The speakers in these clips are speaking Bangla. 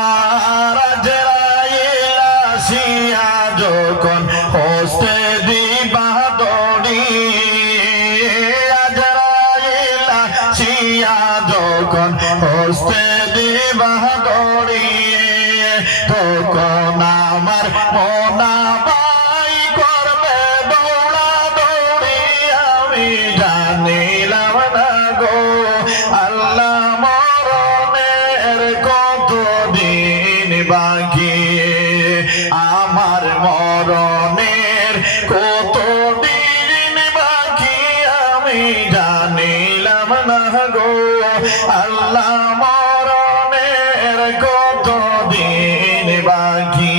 আর আজরাইল আসিয়া যখন হস্তে দিবা দড়ি, আজরাইল আসিয়া যখন হস্তে দিবা দড়ি, তখন আমার মনা বাই করবে দৌড়া দৌড়ি। আমি জানিলাম না গো আল্লাহ মরণের কতদিন বাকি, আমার মরণের কতদিন বাকি। আমি জানিলাম না গো আল্লাহ মরণের কতদিন বাকি।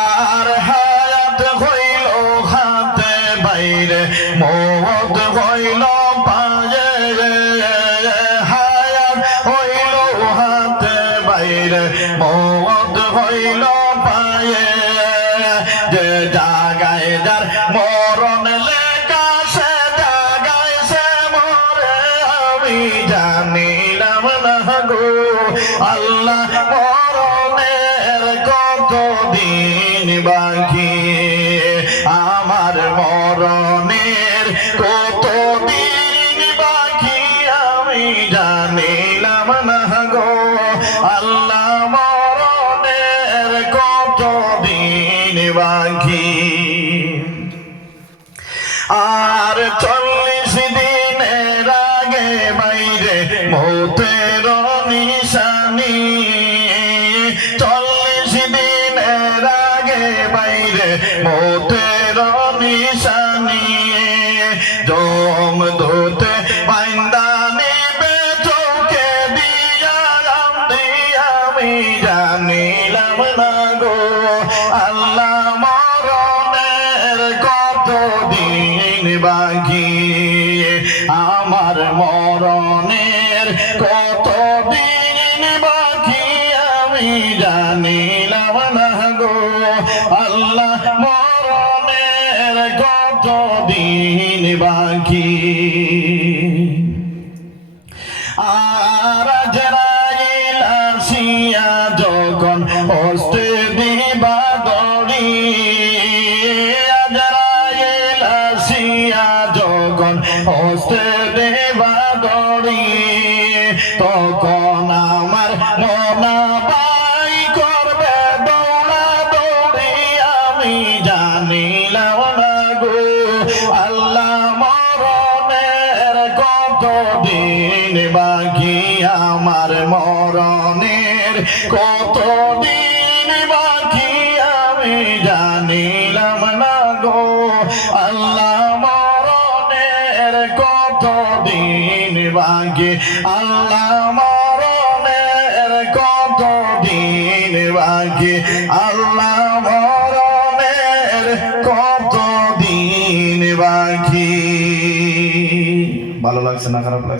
আর হায়াত হইল হাতে বাইরে, মওত হইল পায়ে, হায়াত হইল হাতে বাইরে, মওত হইল পায়ে। যে জাগায় যার মরণ লেখা সে জাগায় সে মরে। আমি জানিলাম না গো আল্লাহ মরণের কতদিন বাকি, আমার মরণের কতদিন বাকি। আমি জানিলাম না গো আল্লাহ মরণের কতদিন বাকি। আর 40 দিনের আগে বাইরে মৌতের নিশানি, 40 দিনের আগে বাইরে মৌতের নিশানি। জম ধুতে পাইন্দানি বেচোকে দিয়া আমি জানিলাম না গো আল্লাহ মরণের কতদিন বাকি, আমার মরণের কতদিন বাকি। আমি জানিলাম না গো আল্লাহ মরণের কতদিন বাকি। আর আজরাইল আসিয়া যখন হস্তে দিবা দড়ি, আজরাইল আসিয়া যখন হস্তে দিবা দড়ি, তখন আমার মনা বাই করবে দৌড়া দৌড়ি। আমি জানিলাম না গো আল্লাহ মরণের কতদিন বাকি, আমার মরণের কতদিন বাকি। আমি জানিলাম না গো আল্লাহ মরণের কতদিন বাকি, আল্লাহ মরণের কতদিন বাকি, আল্লাহ মরণের কতদিন বাকি। ভালো লাগছে না খারাপ লাগছে?